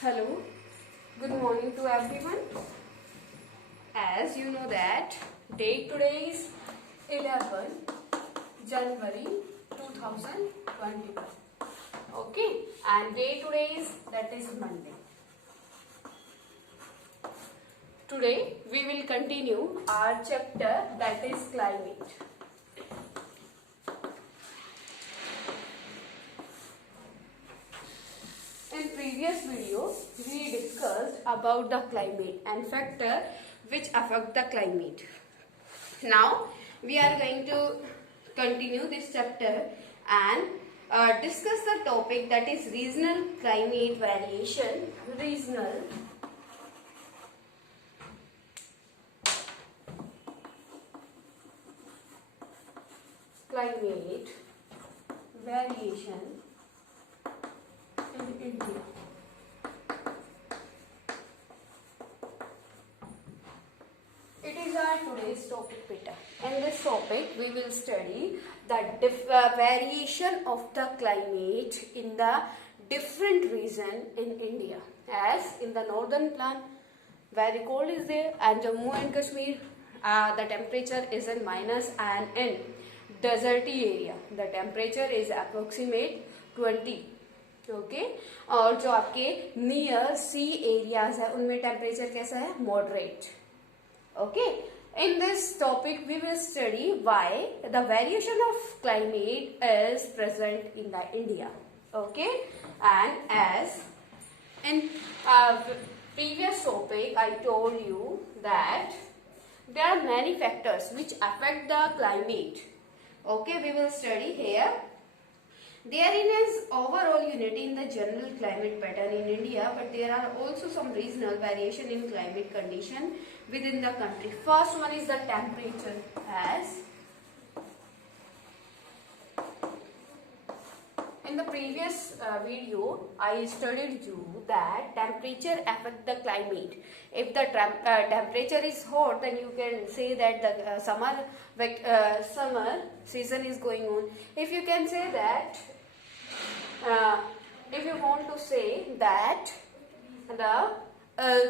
Hello, good morning to everyone. As you know that date today is 11 January 2021. Okay, and day today is Monday. Today we will continue our chapter, that is climate. In previous video, we discussed about the climate and factor which affect the climate. Now, we are going to continue this chapter and discuss the topic, that is regional climate variation. Regional climate variation in India. It is our today's topic, beta. In this topic, we will study the variation of the climate in the different region in India. As in the northern plan, very cold is there, and Jammu and Kashmir, the temperature is in minus, and in deserty area, the temperature is approximate 20. Okay और जो आपके near सी areas है उनमें temperature कैसा है, moderate. Okay, in this topic we will study why the variation of climate is present in the India. Okay, and as in previous topic I told you that there are many factors which affect the climate. Okay, we will study here. Therein is overall unity in the general climate pattern in India, but there are also some regional variation in climate condition within the country. First one is the temperature. As in the previous video, I studied you that temperature affect the climate. If the temperature is hot, then you can say that the summer season is going on. If you can say that, if you want to say that the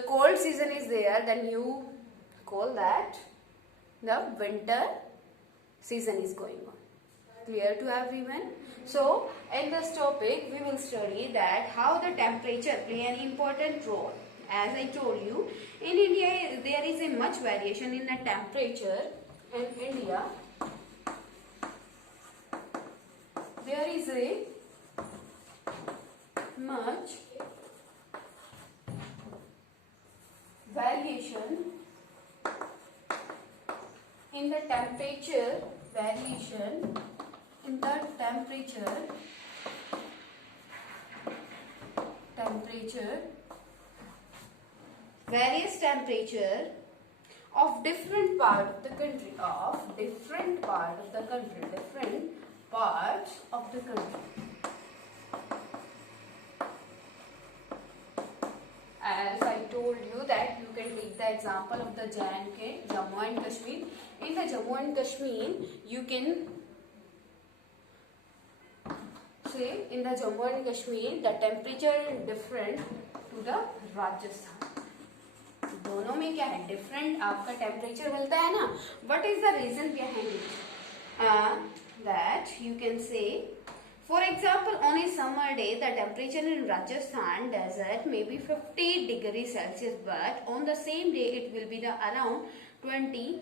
cold season is there, then you call that the winter season is going on. Clear to everyone? So, in this topic, we will study that how the temperature play an important role. As I told you, in India, there is a much variation in the temperature. In India, there is a much variation in the temperature, various temperature of different part of the country, different parts of the country. As I told you that you can take the example of the J&K, Jammu and Kashmir. In the Jammu and Kashmir, you can say in the Jammu and Kashmir the temperature is different to the Rajasthan. दोनों में क्या है, different आपका temperature मिलता है ना. What is the reason behind it? That you can say, for example, on a summer day, the temperature in Rajasthan desert may be 50 degrees Celsius, but on the same day, it will be around 20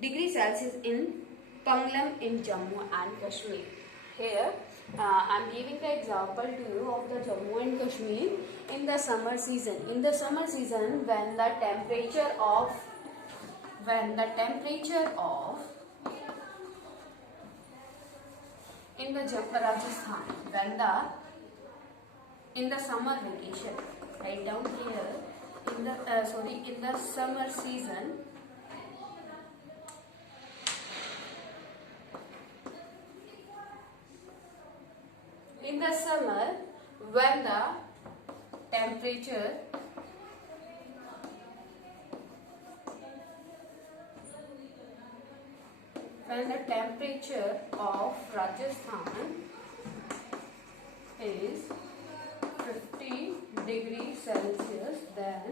degrees Celsius in Panglam in Jammu and Kashmir. Here, I am giving the example to you of the Jammu and Kashmir in the summer season. In the summer season, when the temperature of in the Rajasthan, in the summer vacation, right down here, in the summer season, in the summer, when the temperature of Rajasthan is 50 degree Celsius than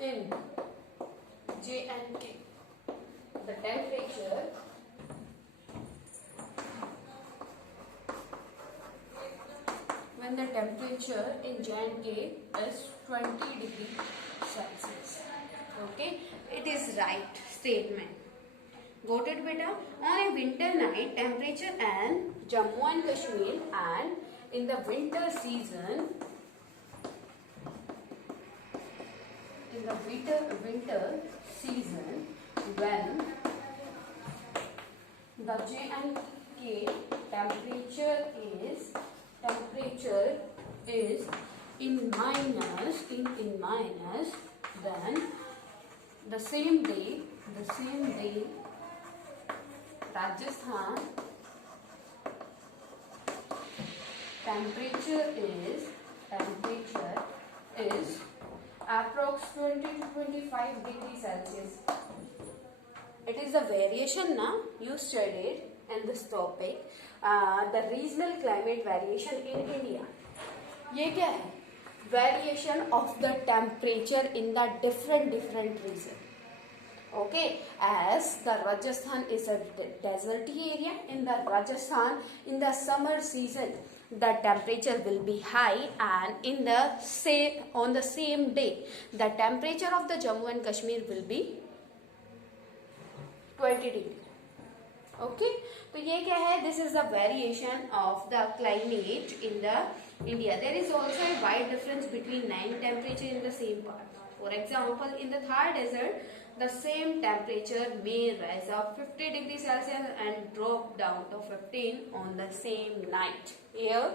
in J and K. The temperature when the temperature in J and K is 20 degree Celsius. Okay, it is right statement. Got it, beta? On a winter night, temperature in Jammu and Kashmir and in the winter season, when the J and K temperature is in minus, then the same day Rajasthan temperature is approximately 25 degrees Celsius. It is a variation now you studied in this topic, the regional climate variation in India. ये क्या है? Variation of the temperature in the different region. Okay, as the Rajasthan is a deserty area, in the Rajasthan in the summer season the temperature will be high, and on the same day the temperature of the Jammu and Kashmir will be 20 degree. Okay, तो ये क्या है? This is the variation of the climate in the India. There is also a wide difference between 9 temperature in the same part. For example, in the Thar desert, the same temperature may rise up 50 degrees Celsius and drop down to 15 on the same night. Here,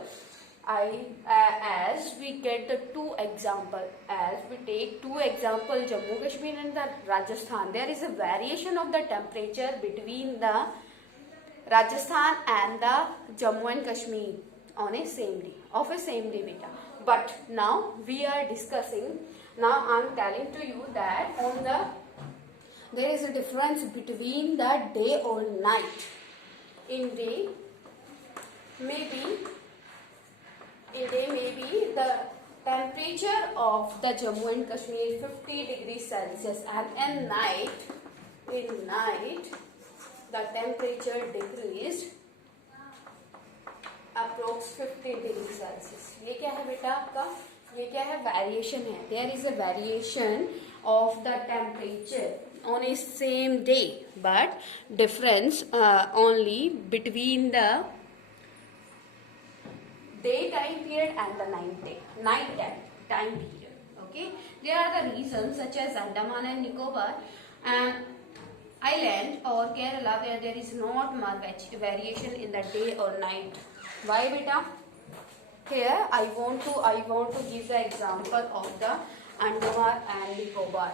as we get the two example, Jammu Kashmir and the Rajasthan, there is a variation of the temperature between the Rajasthan and the Jammu and Kashmir on a same day, beta. But now we are discussing. Now I am telling to you that there is a difference between the day or night. In day maybe the temperature of the Jammu and Kashmir 50 degrees Celsius, and in night the temperature decreased approx 50 degrees Celsius. ये क्या है बेटा आपका? ये क्या है? Variation है. There is a variation of the temperature on a same day, but difference only between the daytime period and the night time period. Okay, there are the reasons such as Andaman and Nicobar and Island or Kerala, where there is not much variation in the day or night. Why, beta? Here I want to give the example of the Andaman and Nicobar.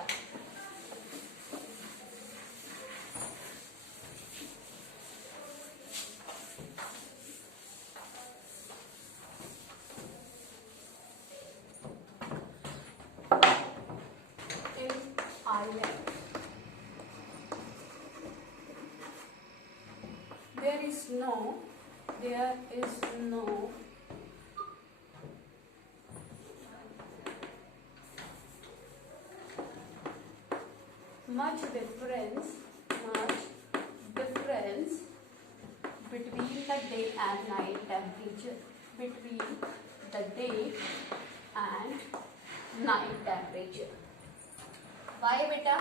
In Ireland, there is no much difference between the day and night temperature, Why, beta?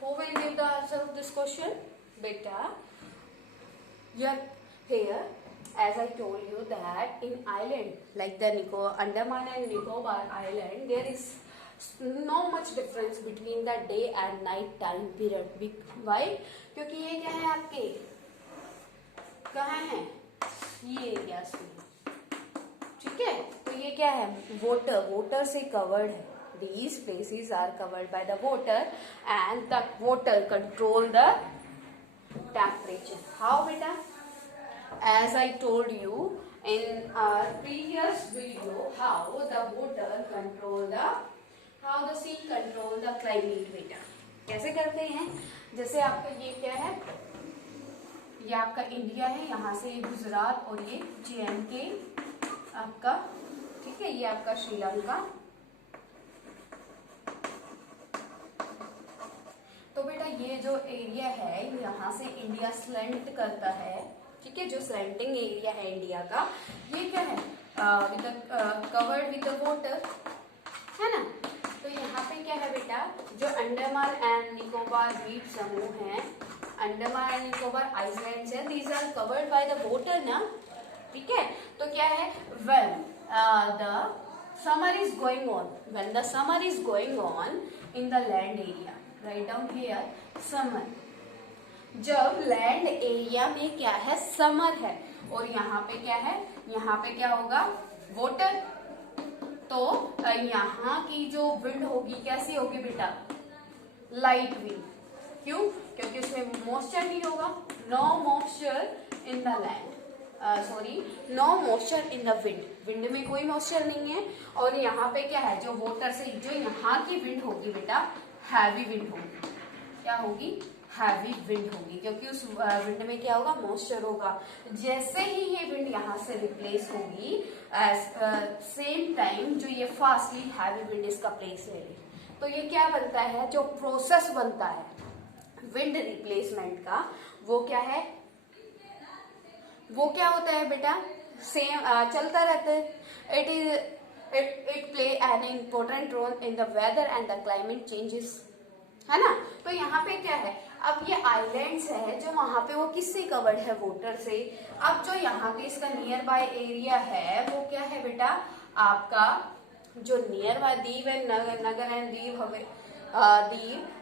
Who will give the answer of this question? Beta, here, as I told you that in island like the Andaman and Nicobar Island, there is no much difference between the day and night time period. Why? क्योंकि ये क्या है आपके कहाँ है? ये areas में, ठीक है? तो ये क्या है? water से covered है. These places are covered by the water, and the water control the temperature. How, beta? As I told you in our previous video, how the sea control the climate, beta. कैसे करते हैं? जैसे आपका ये क्या है? ये आपका इंडिया है, यहाँ से ये गुजरात और ये JNK आपका, ठीक है, ये आपका श्रीलंका। तो बेटा ये जो एरिया है यहाँ से इंडिया स्लेंट करता है, ठीक है, जो स्लेंटिंग एरिया है इंडिया का, ये क्या है, कवर्ड विद द वाटर, है ना। तो यहाँ पे क्या है बेटा, जो अंडमान एंड निकोबार द्वीप समूह है, अंडमान एंड निकोबार आइलैंड्स है, these are covered by the water ना, ठीक है। तो क्या है, when the summer is going on, when the summer is going on in the land area, right down here summer, जब लैंड एरिया में क्या है, समर है, और यहाँ पे क्या है, यहाँ पे क्या होगा, वाटर, तो यहाँ की जो विंड होगी कैसी होगी बेटा, लाइट विंड। क्यों, क्योंकि उसमें मॉइस्चर नहीं होगा, no moisture in the land, sorry no moisture in the wind, wind में कोई मॉइस्चर नहीं है। और यहाँ पे क्या है, जो वाटर से जो यहाँ की विंड होगी बेटा, हैवी विंड होगी, क्या होगी, हैवी विंड होगी, क्योंकि उस विंड में क्या होगा, मॉइस्चर होगा। जैसे ही ये विंड यहाँ से रिप्लेस होगी, सेम टाइम जो ये फास्टली हैवी विंड इसका प्लेस ले ले, तो ये क्या बनता है, जो प्रोसेस बनता है विंड रिप्लेसमेंट का, वो क्या है, वो क्या होता है बेटा, सेम चलता रहता है। It play an important role in the weather and the climate changes, है ना। तो यहाँ पे क्या है, अब ये आइलैंड्स है जो वहां पे वो किससे कवर्ड है, वाटर से। अब जो यहाँ पे इसका नियर बाय एरिया है वो क्या है बेटा, आपका जो नियर बाय द्वीप एंड नगर एंड द्वीप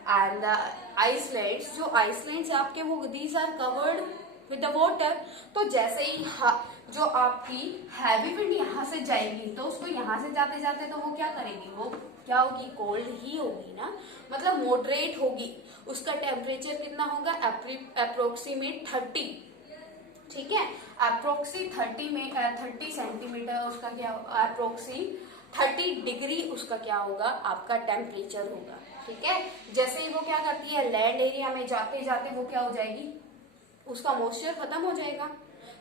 एंड आइसलैंड्स, जो आइसलैंड्स आपके वो these are covered with the water. तो जैसे ही जो आपकी हैवी विंड यहाँ से जाएगी, तो उसको यहाँ से जाते जाते तो वो क्या करेगी, वो क्या होगी, कोल्ड ही होगी ना, मतलब मॉडरेट होगी। उसका टेम्परेचर कितना होगा, अप्रोक्सीमेट 30, ठीक है, अप्रोक्सी 30 में 30 सेंटीमीटर उसका क्या, अप्रोक्सी 30 डिग्री उसका क्या होगा, आपका टेम्परेचर होगा, ठीक है। जैसे ही वो क्या करती है, लैंड एरिया में जाते जाते वो क्या हो जाएगी, उसका मॉइस्चर खत्म हो जाएगा,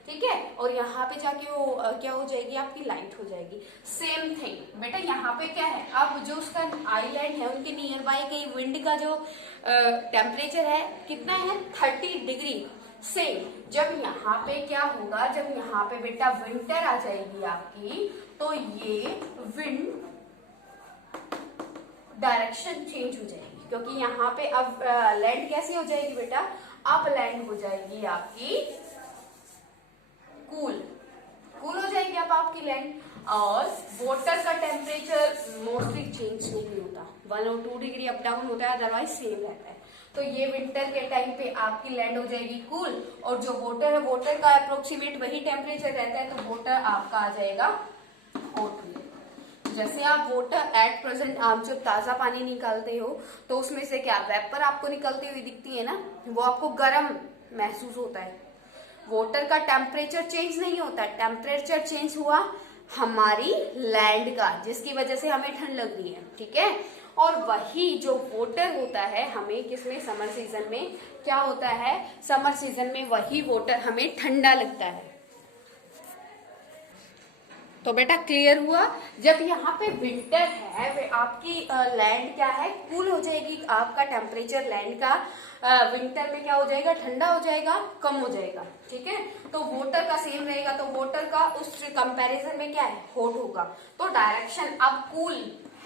ठीक है, और यहाँ पे जाके वो क्या हो जाएगी, आपकी लाइट हो जाएगी। सेम थिंग बेटा यहाँ पे क्या है, अब जो उसका आइलैंड है उनके नियर बाय के विंड का जो टेम्परेचर है कितना है, 30 डिग्री। सेम जब यहाँ पे क्या होगा, जब यहाँ पे बेटा विंटर आ जाएगी आपकी, तो ये विंड डायरेक्शन चेंज हो जाएगी, क्योंकि यहाँ पे अब लैंड कैसी हो जाएगी बेटा, अप लैंड हो जाएगी आपकी, कूल हो जाएगी अब आपकी लैंड। और वाटर का टेम्परेचर मोस्टली चेंज नहीं होता, 1 और 2 डिग्री अप डाउन होता है, अदरवाइज सेम रहता है। तो ये विंटर के टाइम पे आपकी लैंड हो जाएगी कूल, और जो वाटर है, वाटर का अप्रोक्सीमेट वही टेम्परेचर रहता है, तो वाटर आपका आ जाएगा हॉट। जैसे आप वाटर एट प्रेजेंट, आप जब ताजा पानी निकालते हो तो उसमें से क्या वेपर आपको निकलती हुई दिखती है ना, वो आपको गर्म महसूस होता है। वाटर का टेम्परेचर चेंज नहीं होता, टेम्परेचर चेंज हुआ हमारी लैंड का, जिसकी वजह से हमें ठंड लग रही है, ठीक है। और वही जो वाटर होता है हमें किसमें, समर सीजन में क्या होता है, समर सीजन में वही वाटर हमें ठंडा लगता है। तो बेटा क्लियर हुआ, जब यहाँ पे विंटर है आपकी लैंड क्या है, कूल हो जाएगी, आपका टेम्परेचर लैंड का विंटर में क्या हो जाएगा, ठंडा हो जाएगा, कम हो जाएगा, ठीक है। तो वाटर का सेम रहेगा, तो वाटर का उस कंपैरिजन में क्या है, हॉट होगा। तो डायरेक्शन अब कूल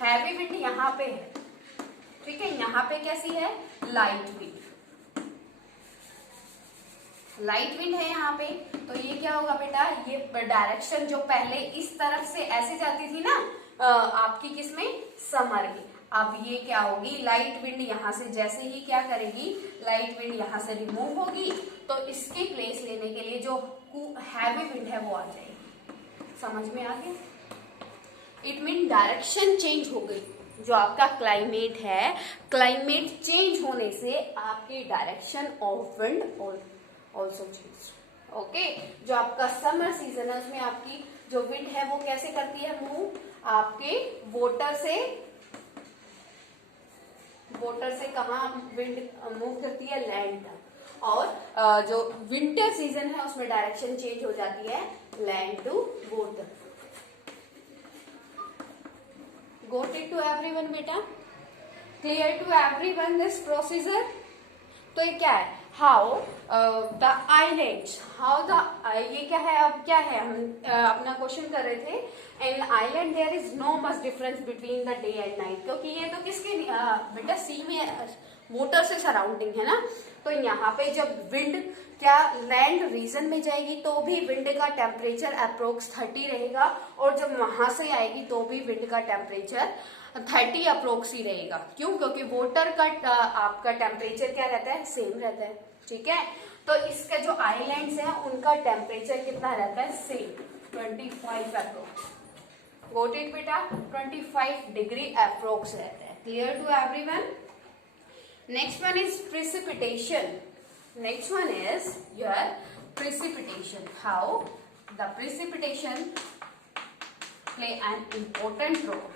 हैवी विंड यहाँ पे है, ठीक है, यहाँ पे कैसी है, लाइट विंड, लाइट विंड है यहाँ पे। तो ये क्या होगा बेटा, ये डायरेक्शन जो पहले इस तरफ से ऐसे जाती थी ना आपकी किसमें, समर में, अब ये क्या होगी, लाइट विंड यहाँ से जैसे ही क्या करेगी, लाइट विंड यहाँ से रिमूव होगी, तो इसकी प्लेस लेने के लिए जो हैवी विंड है वो आ जाएगी। समझ में आ गया, इट मीन डायरेक्शन चेंज हो गई। जो आपका क्लाइमेट है, क्लाइमेट चेंज होने से आपकी direction of wind also change, okay. जो आपका समर सीजन है उसमें आपकी जो विंड है वो कैसे करती है, मूव आपके वाटर से कहाँ विंड मूव करती है, लैंड तक। और जो विंटर सीजन है उसमें डायरेक्शन चेंज हो जाती है land to water. Got it to everyone बेटा, clear to everyone this procedure. तो ये क्या है, how the islands, how the, ये क्या है, अब क्या है, हम अपना क्वेश्चन कर रहे थे, in island there is no much difference between the day and night, क्योंकि ये तो किसके बेटा सी में वाटर से सराउंडिंग है ना। तो यहाँ पे जब विंड क्या लैंड रीजन में जाएगी तो भी विंड का टेम्परेचर अप्रोक्स 30 रहेगा, और जब वहां से आएगी तो भी विंड का टेम्परेचर 30 अप्रोक्स ही रहेगा। क्यों, क्योंकि वाटर का आपका टेम्परेचर क्या रहता है, सेम रहता है। ठीक है, तो इसके जो आइलैंड्स हैं उनका टेम्परेचर कितना रहता है, सेम 25 अप्रोक्स। गोट इट बेटा, 25 डिग्री अप्रोक्स रहता है। Clear to everyone. Next one is precipitation. Next one is your precipitation. How the precipitation play an important role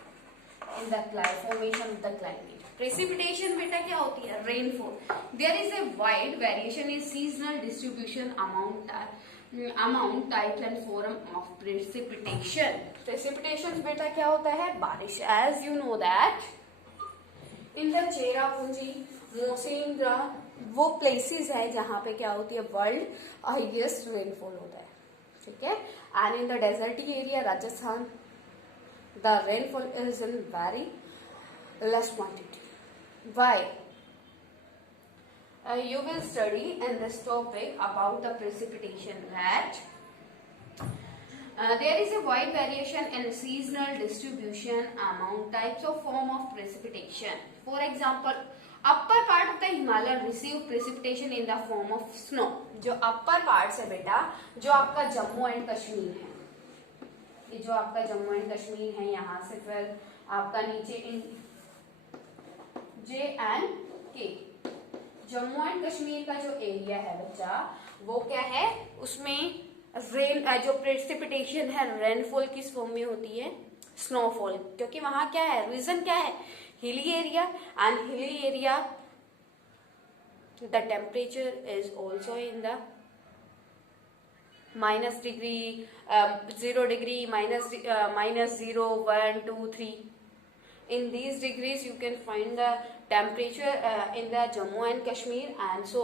in the formation of the climate. Precipitation बेटा क्या होती है, rainfall. There is a wide variation in seasonal distribution amount, types and form of precipitation. Precipitation बेटा क्या होता है, बारिश. As you know that in the Cherrapunji, मोसिनरा, वो प्लेसेस है जहां पे क्या होती है, वर्ल्ड हाईएस्ट रेनफॉल होता है। ठीक है, and in the deserty area Rajasthan the rainfall is in very less quantity. Why? You will study in this topic about the precipitation that there is a wide variation in seasonal distribution among types of form of precipitation. For example, upper part of the Himalaya receive precipitation in the form of snow. जो upper parts है बेटा, जो आपका Jammu and Kashmir है, ये जो आपका Jammu and Kashmir है, यहाँ से फिर आपका नीचे इन J&K, जम्मू एंड कश्मीर का जो एरिया है बच्चा, वो क्या है, उसमें रेन जो प्रेसिपिटेशन है, रेनफॉल किस फॉर्म में होती है, स्नोफॉल। क्योंकि वहां क्या है, रीजन क्या है, hilly area, and hilly area the temperature is also in the -, 0 degree, -0, 1, 2, 3. In these degrees you can find the temperature in the Jammu and Kashmir, and so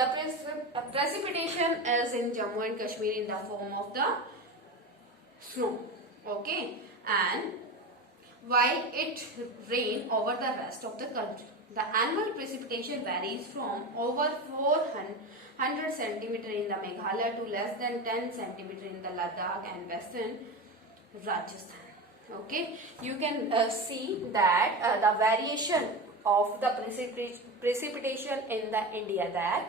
the precipitation is in Jammu and Kashmir in the form of the snow. Okay, and while it rain over the rest of the country, the annual precipitation varies from over 400 centimeter in the Meghalaya to less than 10 centimeter in the Ladakh and western Rajasthan. Okay, you can see that the variation of the precipitation in the India, that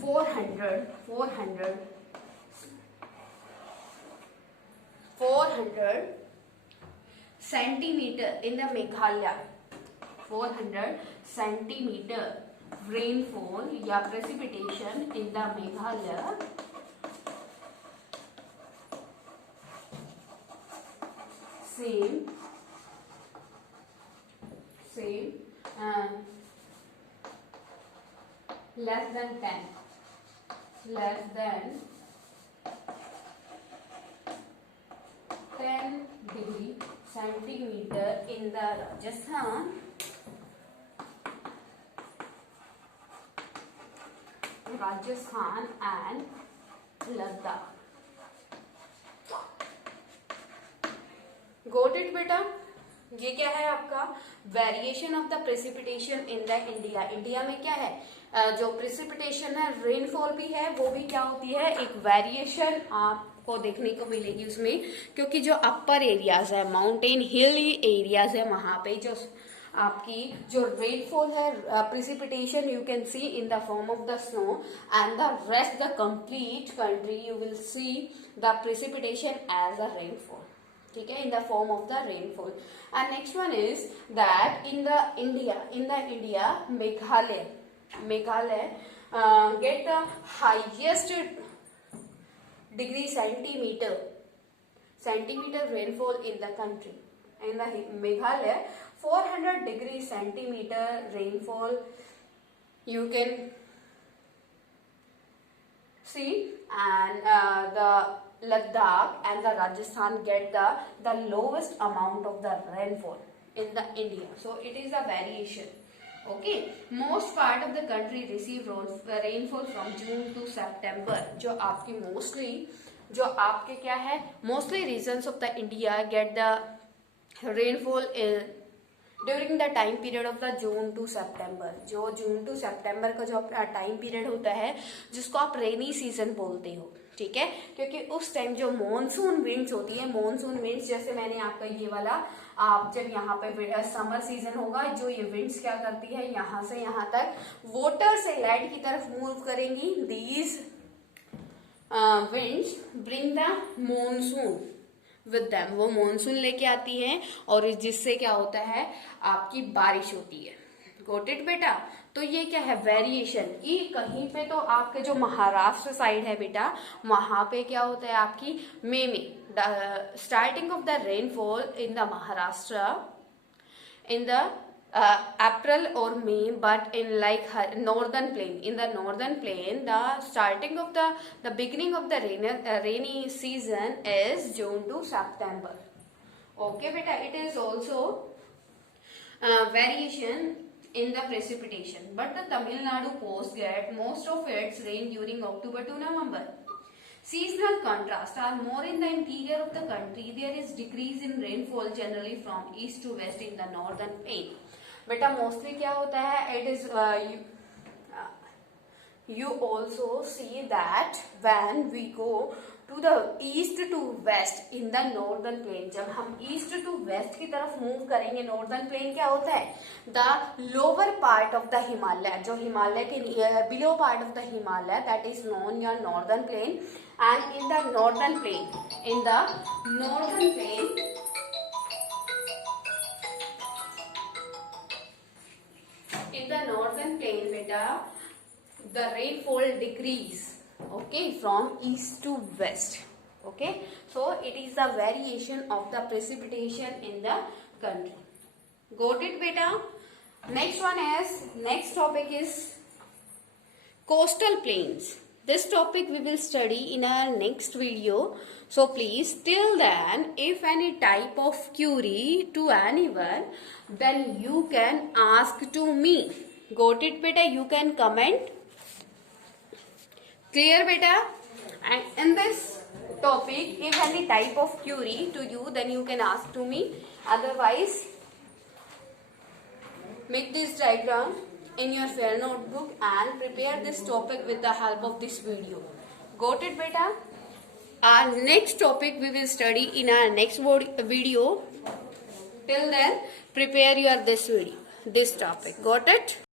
400 centimeter in the Meghalaya, 400 centimeter rainfall या precipitation in the Meghalaya same less than 10 degree centimeter in the Rajasthan and Ladakh. Got it बेटा, ये क्या है आपका variation of the precipitation in the India. India में क्या है, जो प्रेसिपिटेशन है, रेनफॉल भी है, वो भी क्या होती है, एक वेरिएशन आपको देखने को मिलेगी उसमें। क्योंकि जो अपर एरियाज है, माउंटेन हिली एरियाज है, वहां पे जो आपकी जो रेनफॉल है, precipitation you can see in the form of the snow, and the rest the complete country you will see the precipitation as a rainfall. ठीक है, in the form of the rainfall. And next one is that in the India, Meghalaya get the highest degree centimeter rainfall in the country. In the Meghalaya, 400 degree centimeter rainfall you can See, and the Ladakh and the Rajasthan get the lowest amount of the rainfall in the India. So it is a variation. Okay, most part of the country receive rainfall from June to September. जो आपकी mostly जो आपके क्या है mostly regions of the India get the rainfall during the time period of the June to September. जो June to सितंबर का जो time period होता है जिसको आप रेनी सीजन बोलते हो, ठीक है, क्योंकि उस टाइम जो मॉनसून विंड्स होती है, मॉनसून विंड्स जैसे मैंने आपका ये वाला, आप जब यहाँ पे समर सीजन होगा, जो ये विंड्स क्या करती है यहाँ से यहाँ तक वाटर से लैंड की तरफ मूव करेंगी. These winds bring the monsoon with them. वो मॉनसून लेके आती हैं और जिससे क्या होता है आपकी बारिश होती है. गॉट इट बेटा. तो ये क्या है वेरिएशन. ये कहीं पे तो आपके जो महाराष्ट्र साइड है बेटा, वहां पे क्या होता है आपकी मई में starting of the rainfall in the Maharashtra in the April or May, but in like northern plain, in the northern plain, the starting of the beginning of the rainy season is June to September. Okay, beta. It is also variation in the precipitation, but the Tamil Nadu coast get most of its rain during October to November. Seasonal contrasts are more in the interior of the country. There is decrease in rainfall generally from east to west in the northern plain. बेटा mostly क्या होता है, it is you also see that when we go to the east to west in the northern plain, जब हम east to west की तरफ move करेंगे, northern plain क्या होता है, the lower part of the Himalaya, जो हिमालय के below part of the Himalaya, that is known your northern plain. And in the northern plain, in the northern plain, in the northern plain beta, the rainfall decrease, okay, from east to west. Okay, so it is the variation of the precipitation in the country. Got it beta. Next topic is coastal plains. This topic we will study in our next video. So please, till then, if any type of query to anyone, then you can ask to me. Got it beta? You can comment. Clear beta? And in this topic, if any type of query to you, then you can ask to me. Otherwise, make this diagram in your fair notebook and prepare this topic with the help of this video. Got it beta? Our next topic we will study in our next video. Till then, prepare your this topic. Got it?